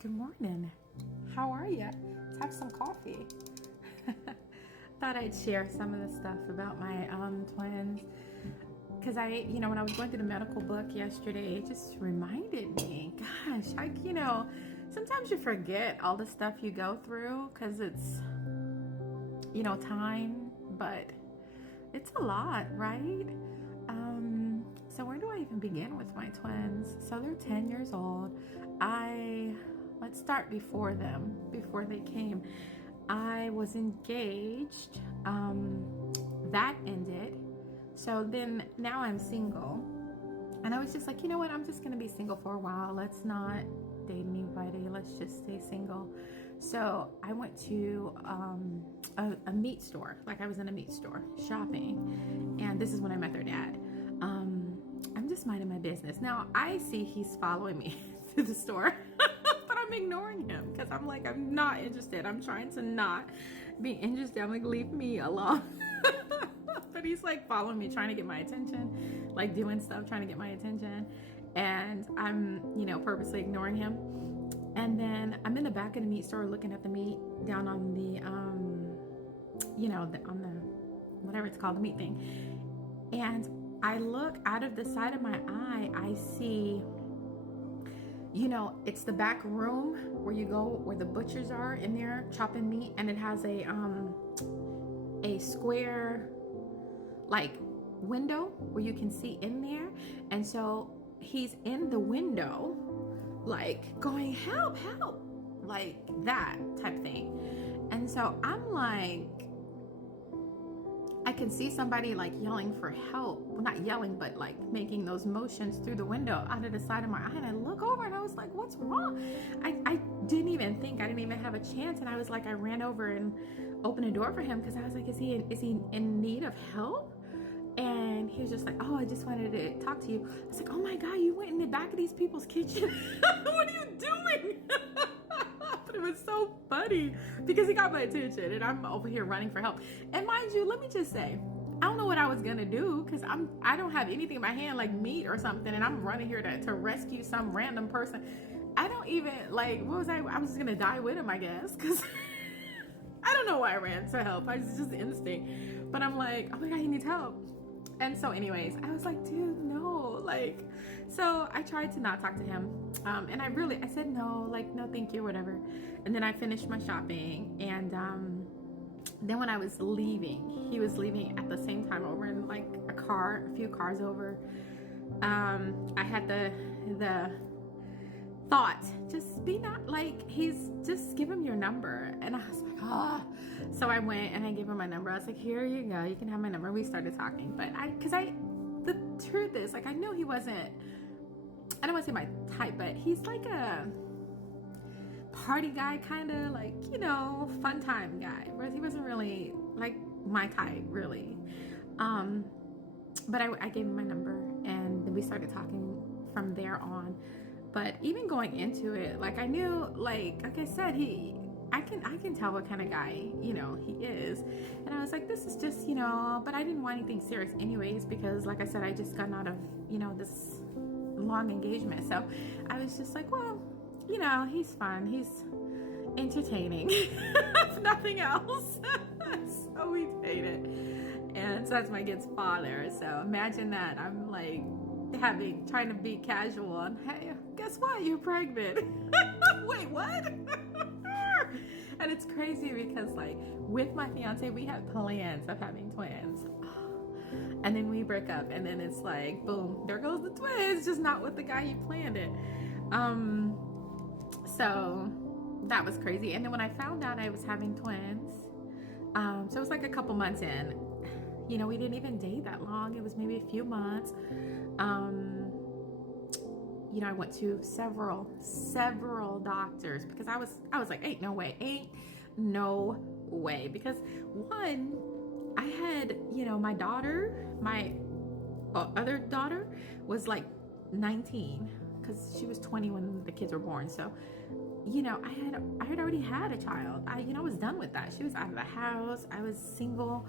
Good morning. How are you? Let's have some coffee. Thought I'd share some of the stuff about my twins because when I was going through the medical book yesterday, it just reminded me. Gosh, sometimes you forget all the stuff you go through because it's time, but it's a lot, right? So where do I even begin with my twins? So they're 10 years old. Let's start before they came. I was engaged. That ended. So then now I'm single. And I was just like, you know what? I'm just going to be single for a while. Let's not date anybody. Let's just stay single. So I went to a meat store. Like I was in a meat store shopping. And this is when I met their dad. I'm just minding my business. Now I see he's following me to the store. I'm ignoring him because I'm like, I'm not interested. I'm trying to not be interested. I'm like, leave me alone. But he's like following me, trying to get my attention, like doing stuff, trying to get my attention. And I'm, purposely ignoring him. And then I'm in the back of the meat store looking at the meat down on the, on the, whatever it's called, the meat thing. And I look out of the side of my eye, I see, it's the back room where you go, where the butchers are in there chopping meat, and it has a square like window where you can see in there. And so he's in the window like going, help, help, like that type thing. And so I'm like, I can see somebody like yelling for help. Well, not yelling, but like making those motions through the window out of the side of my eye. And I look over and I was like, what's wrong? I didn't even think, I didn't even have a chance. And I was like, I ran over and opened a door for him because I was like, is he in need of help? And he was just like, oh, I just wanted to talk to you. I was like, oh my God, you went in the back of these people's kitchen. What are you doing? But it was so funny because he got my attention and I'm over here running for help. And mind you, let me just say, I don't know what I was gonna do because I don't have anything in my hand like meat or something, and I'm running here to rescue some random person. I don't even like, what was I was just gonna die with him, I guess, because I don't know why I ran to help. It's just instinct. But I'm like, oh my God, he needs help. And so anyways, I was like, dude, no, like, so I tried to not talk to him. And I said, no, like, no, thank you, whatever. And then I finished my shopping. And then when I was leaving, he was leaving at the same time over in like a few cars over. I had the thought, just be not like, just give him your number. And I was like, so I went and I gave him my number. I was like, here you go, you can have my number. We started talking, but the truth is, like, I knew he wasn't, I don't want to say my type, but he's like a party guy, kind of like, fun time guy, whereas he wasn't really like my type, really. But I gave him my number and then we started talking from there on. But even going into it, like I knew, like I said, I can tell what kind of guy, he is. And I was like, this is just, but I didn't want anything serious anyways, because like I said, I just gotten out of, this long engagement. So I was just like, well, he's fun. He's entertaining, if nothing else. So we dated. And so that's my kid's father. So imagine that. I'm like, trying to be casual and, hey, guess what, you're pregnant. Wait, what? And it's crazy because like with my fiance, we had plans of having twins, and then we break up, and then it's like, boom, there goes the twins, just not with the guy you planned it. So that was crazy. And then when I found out I was having twins, so it was like a couple months in, we didn't even date that long. It was maybe a few months. I went to several doctors because I was like, ain't no way. Because one, I had, my daughter, my other daughter was like 19 because she was 20 when the kids were born. So, I had already had a child. I was done with that. She was out of the house. I was single.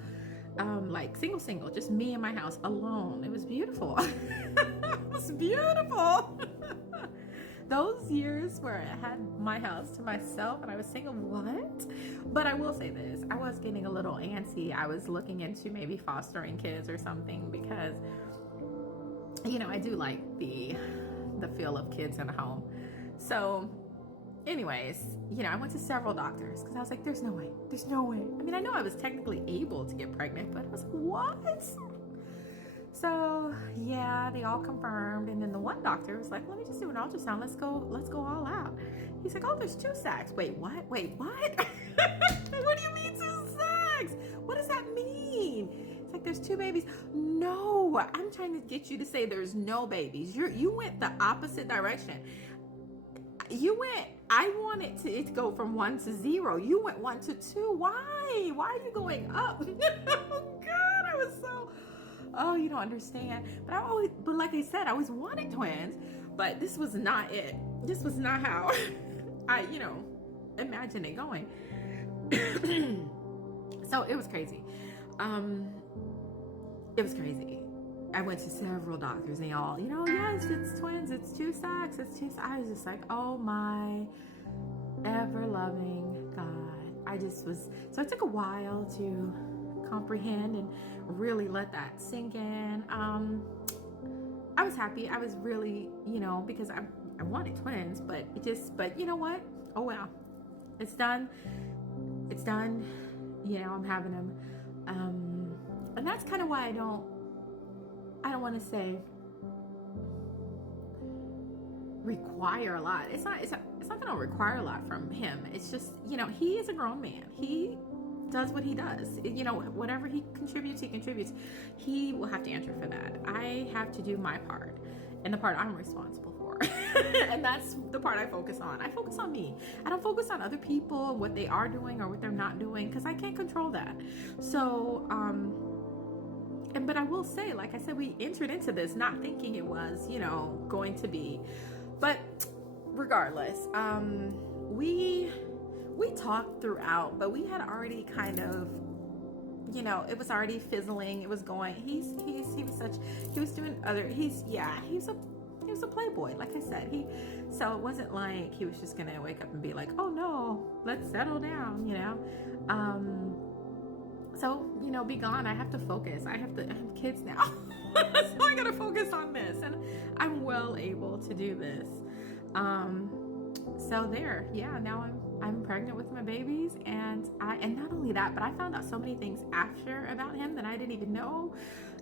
Like single, just me in my house alone. It was beautiful. It was beautiful. those years where I had my house to myself and I was single, what? But I will say this, I was getting a little antsy. I was looking into maybe fostering kids or something because, you know, I do like the feel of kids in a home. So anyways, you know, I went to several doctors because I was like, there's no way. I mean, I know I was technically able to get pregnant, but I was like, what? So yeah, they all confirmed. And then the one doctor was like, let me just do an ultrasound. Let's go all out. He's like, oh, there's 2 sacs. Wait, what? What do you mean 2 sacs? What does that mean? It's like, there's 2 babies. No, I'm trying to get you to say there's no babies. You went the opposite direction. I wanted it to go from 1 to 0. You went 1 to 2. Why are you going up? Oh God, I was so, oh, you don't understand. But like I said, I always wanted twins, but this was not it. This was not how I, you know, imagined it going. So it was crazy. It was crazy. I went to several doctors and they all, you know, yes, it's twins, it's 2 sacs, it's 2 sacs. I was just like, oh my ever loving God. I just was, so it took a while to comprehend and really let that sink in. I was happy. I was really, you know, because I wanted twins, but but you know what? Oh well, it's done. You know, I'm having them. And that's kind of why I don't want to say require a lot. It's not going to require a lot from him. It's just, you know, he is a grown man. He does what he does. You know, whatever he contributes. He will have to answer for that. I have to do my part, and the part I'm responsible for. And that's the part I focus on. I focus on me. I don't focus on other people, what they are doing or what they're not doing, because I can't control that. So, but I will say, like I said, we entered into this not thinking it was, you know, going to be. But regardless, we talked throughout, but we had already kind of, you know, it was already fizzling. It was going. He was a playboy, like I said. So it wasn't like he was just gonna wake up and be like, oh no, let's settle down, you know. So, you know, be gone. I have to focus. I have kids now. So I gotta focus on this. And I'm well able to do this. So there, yeah, now I'm pregnant with my babies, and not only that, but I found out so many things after about him that I didn't even know.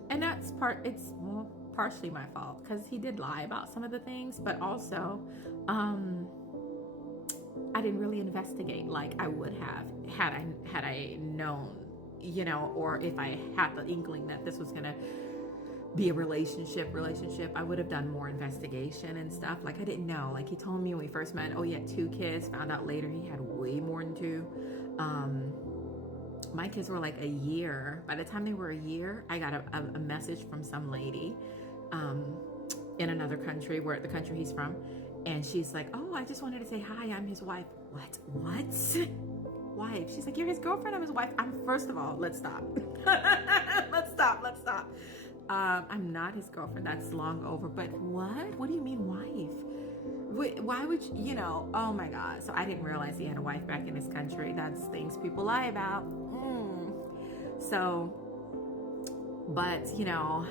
And that's partially my fault, because he did lie about some of the things, but also I didn't really investigate like I would have had I known, you know, or if I had the inkling that this was gonna be a relationship, I would have done more investigation and stuff. Like, I didn't know. Like, he told me when we first met, oh, he had 2 kids. Found out later he had way more than 2. My kids were like a year. By the time they were a year, I got a message from some lady in another country, the country he's from. And she's like, oh, I just wanted to say hi. I'm his wife. What? Wife? She's like, you're his girlfriend. I'm his wife. First of all, let's stop. Let's stop. I'm not his girlfriend. That's long over. But what do you mean wife? Why would you know? Oh my God. So I didn't realize he had a wife back in his country. That's things people lie about. So, but you know,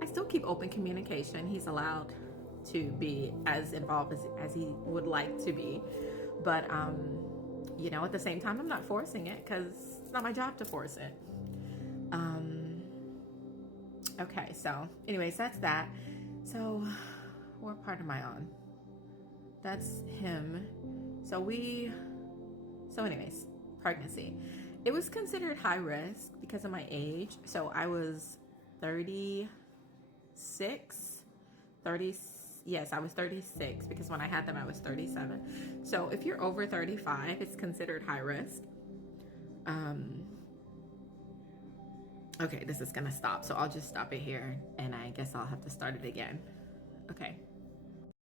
I still keep open communication. He's allowed to be as involved as he would like to be. But you know, at the same time, I'm not forcing it, because it's not my job to force it. Okay, so anyways, that's that. So what part am I on? That's him. So anyways, pregnancy. It was considered high risk because of my age. So I was 36. Yes, I was 36, because when I had them, I was 37. So if you're over 35, it's considered high risk. Okay, this is gonna stop, so I'll just stop it here, and I guess I'll have to start it again. Okay.